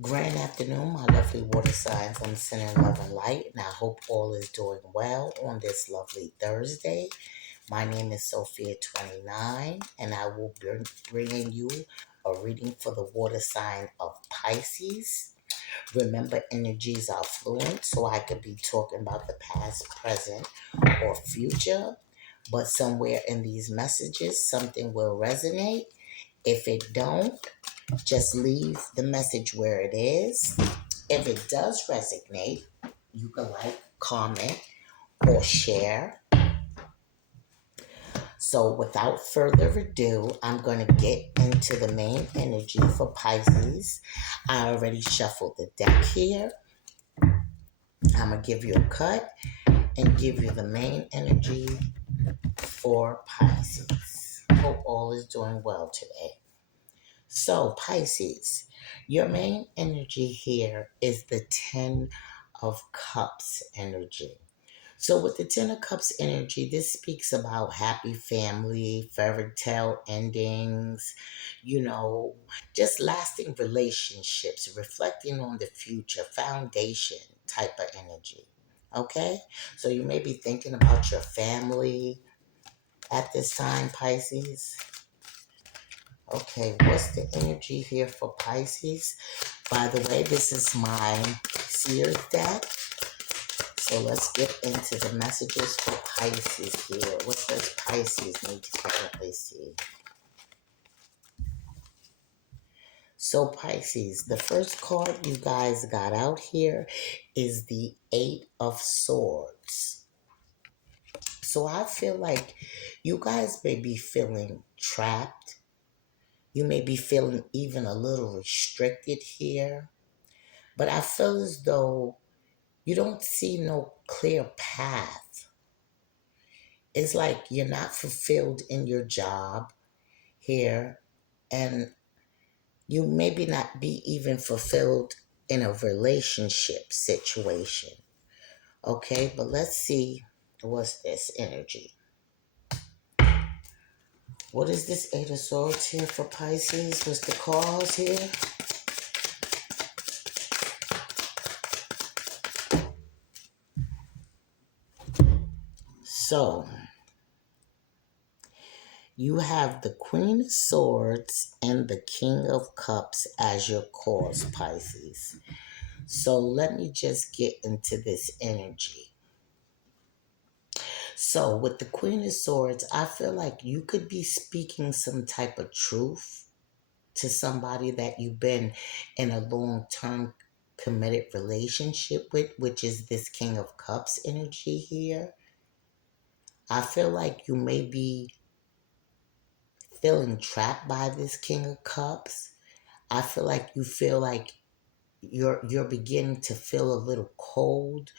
Grand afternoon, my lovely water signs. I'm sending love and light, and I hope all is doing well on this lovely Thursday. My name is Sophia29, and I will be bringing you a reading for the water sign of Pisces. Remember, energies are fluent, so I could be talking about the past, present, or future. But somewhere in these messages, something will resonate. If it don't, just leave the message where it is. If it does resonate, you can like, comment, or share. So, without further ado, I'm going to get into the main energy for Pisces. I already shuffled the deck here. I'm going to give you a cut and give you the main energy for Pisces. Hope all is doing well today. So, Pisces, your main energy here is the Ten of Cups energy. So, with the Ten of Cups energy, this speaks about happy family, fairy tale endings, just lasting relationships, reflecting on the future, foundation type of energy. Okay? So, you may be thinking about your family at this time, Pisces. Okay, what's the energy here for Pisces? By the way, this is my Seers deck. So let's get into the messages for Pisces here. What does Pisces need to currently see? So Pisces, the first card you guys got out here is the Eight of Swords. So I feel like you guys may be feeling trapped. You may be feeling even a little restricted here. But I feel as though you don't see no clear path. It's like you're not fulfilled in your job here, and you maybe not be even fulfilled in a relationship situation. Okay, but let's see what's this energy. What is this Eight of Swords here for Pisces? What's the cause here? So, you have the Queen of Swords and the King of Cups as your cause, Pisces. So let me just get into this energy. So with the Queen of Swords, I feel like you could be speaking some type of truth to somebody that you've been in a long-term committed relationship with, which is this King of Cups energy here. I feel like you may be feeling trapped by this King of Cups. I feel like you feel like you're beginning to feel a little cold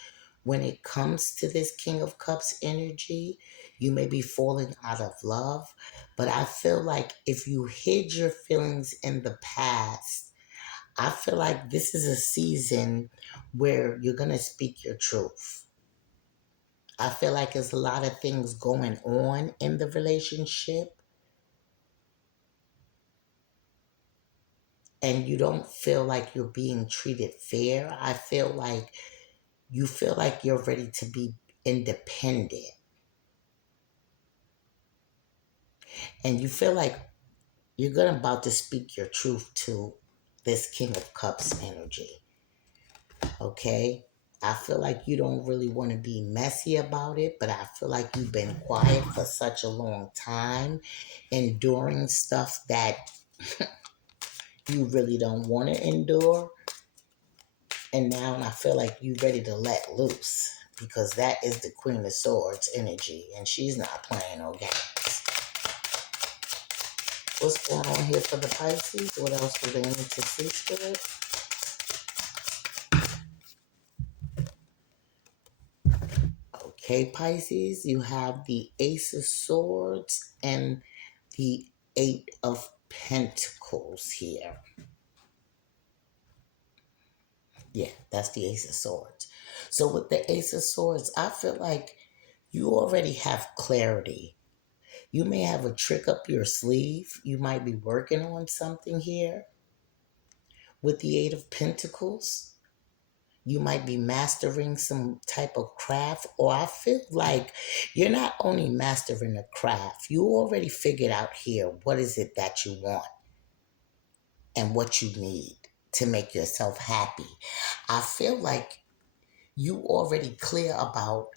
when it comes to this King of Cups energy. You may be falling out of love, but I feel like if you hid your feelings in the past, I feel like this is a season where you're going to speak your truth. I feel like there's a lot of things going on in the relationship, and you don't feel like you're being treated fair. I feel like you feel like you're ready to be independent. And you feel like you're going about to speak your truth to this King of Cups energy. Okay? I feel like you don't really want to be messy about it, but I feel like you've been quiet for such a long time, enduring stuff that you really don't want to endure. And now I feel like you're ready to let loose because that is the Queen of Swords energy, and she's not playing no games. What's going on here for the Pisces? What else do they need to see, Spirit? Okay, Pisces, you have the Ace of Swords and the Eight of Pentacles here. Yeah, that's the Ace of Swords. So with the Ace of Swords, I feel like you already have clarity. You may have a trick up your sleeve. You might be working on something here. with the Eight of Pentacles. You might be mastering some type of craft, or I feel like you're not only mastering a craft, you already figured out here what is it that you want and what you need to make yourself happy. I feel like you already clear about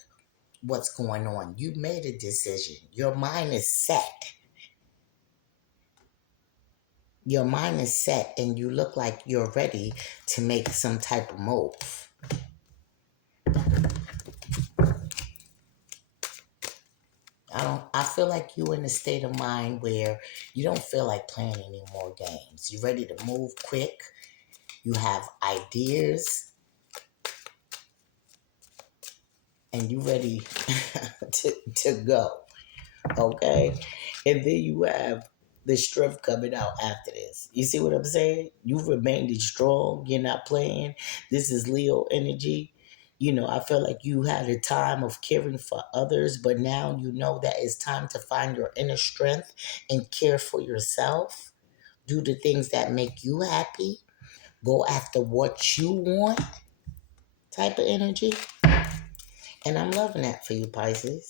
what's going on. You made a decision. Your mind is set. Your mind is set and you look like you're ready to make some type of move. I feel like you're in a state of mind where you don't feel like playing any more games. You're ready to move quick. You have ideas and you're ready to go. Okay? And then you have the strength coming out after this. You see what I'm saying? You've remained strong. You're not playing. This is Leo energy. You know, I feel like you had a time of caring for others, but now you know that it's time to find your inner strength and care for yourself. Do the things that make you happy. Go after what you want, type of energy. And I'm loving that for you, Pisces.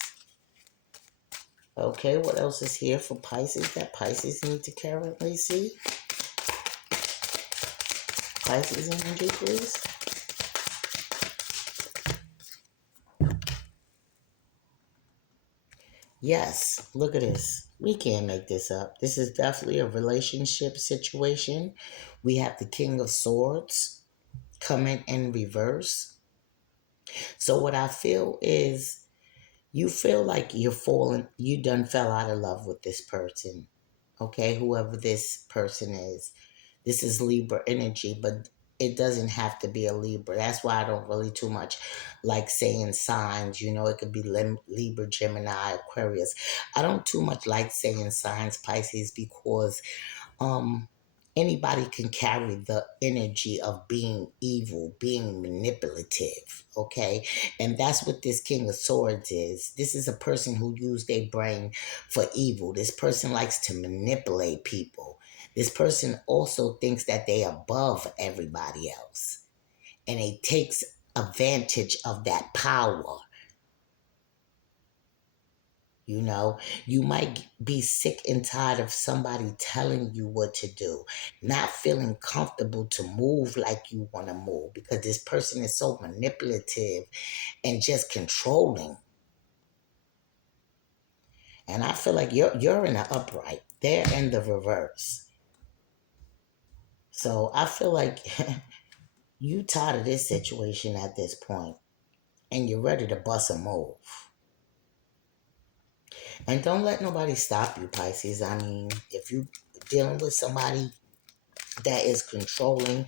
Okay, what else is here for Pisces that Pisces need to currently see? Pisces energy, please. Yes, look at this. We can't make this up. This is definitely a relationship situation. We have the King of Swords coming in reverse. So what I feel is you feel like you done fell out of love with this person. Okay, whoever this person is. This is Libra energy, but it doesn't have to be a Libra. That's why I don't really too much like saying signs. You know, it could be Libra, Gemini, Aquarius. I don't too much like saying signs, Pisces, because um anybody can carry the energy of being evil, being manipulative, okay? And that's what this King of Swords is. This is a person who used their brain for evil. This person likes to manipulate people. This person also thinks that they above everybody else, and it takes advantage of that power. You know, you might be sick and tired of somebody telling you what to do, not feeling comfortable to move like you want to move because this person is so manipulative and just controlling. And I feel like you're in the upright, they're in the reverse. So I feel like you tired of this situation at this point and you're ready to bust a move. And don't let nobody stop you, Pisces. I mean, if you dealing with somebody that is controlling,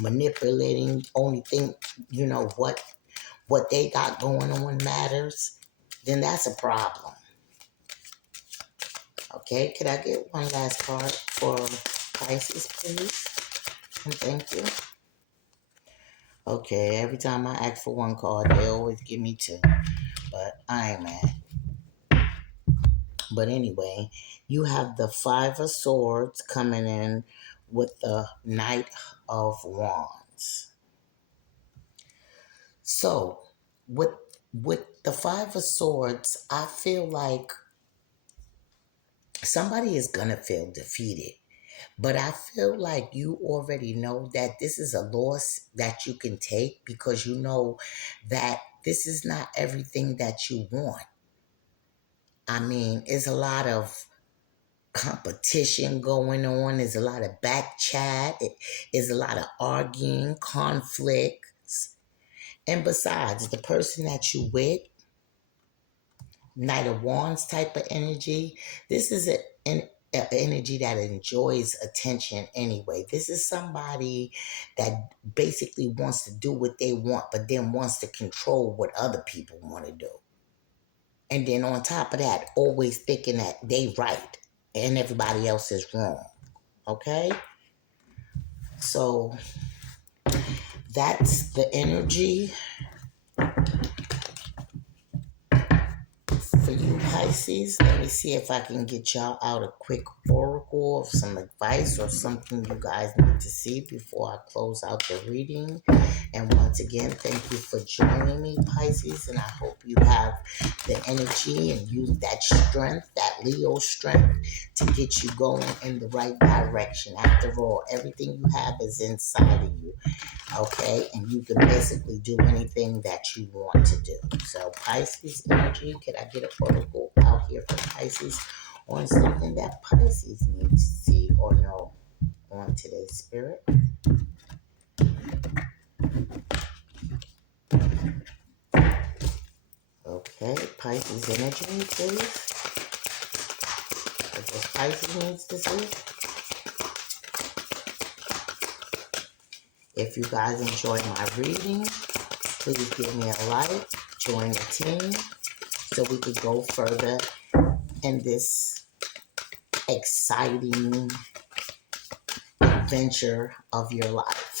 manipulating, only think, you know, what they got going on matters, then that's a problem. Okay, could I get one last card for Pisces, please? And thank you. Okay, every time I ask for one card, they always give me two. But I ain't mad. But anyway, you have the Five of Swords coming in with the Knight of Wands. So, with the Five of Swords, I feel like somebody is gonna feel defeated. But I feel like you already know that this is a loss that you can take because you know that this is not everything that you want. I mean, it's a lot of competition going on. There's a lot of back chat. There's a lot of arguing, conflicts. And besides, the person that you with, Knight of Wands type of energy, this is an energy that enjoys attention anyway. This is somebody that basically wants to do what they want, but then wants to control what other people want to do. And then on top of that, always thinking that they right and everybody else is wrong. Okay? So that's the energy for you, Pisces. Let me see if I can get y'all out a quick oracle. oracle, some advice, or something you guys need to see before I close out the reading. And once again, thank you for joining me, Pisces. And I hope you have the energy and use that strength, that Leo strength, to get you going in the right direction. After all, everything you have is inside of you. Okay, and you can basically do anything that you want to do. So Pisces energy, could I get a protocol out here for Pisces on something that Pisces needs to see or know on today's spirit? Okay, Pisces energy, please. What Pisces needs to see. If you guys enjoyed my reading, please give me a like, join the team, so we could go further in this exciting adventure of your life.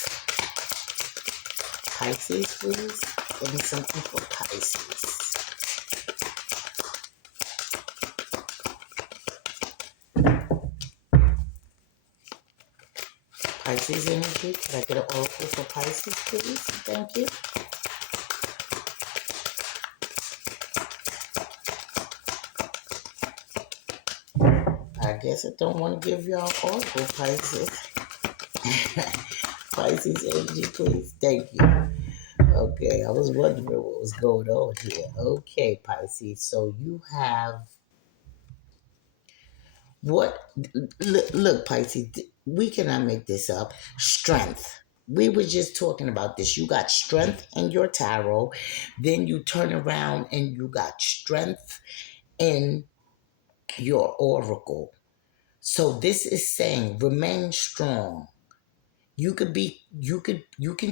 Pisces, please. Give me something for Pisces. Pisces energy. Can I get an oracle for Pisces, please? Thank you. I guess I don't want to give y'all oracle, Pisces. Pisces energy, please. Thank you. Okay, I was wondering what was going on here. Okay, Pisces. So you have what? Look, Pisces, we cannot make this up. Strength. We were just talking about this. You got strength in your tarot, then you turn around and you got strength in your oracle. So this is saying remain strong. You can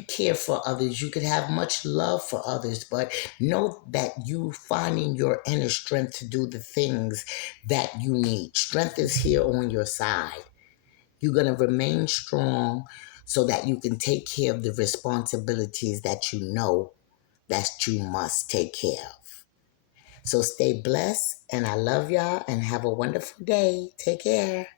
care for others, you can have much love for others, but know that you finding your inner strength to do the things that you need. Strength is here on your side. You're going to remain strong so that you can take care of the responsibilities that you know that you must take care of. So stay blessed, and I love y'all, and have a wonderful day. Take care.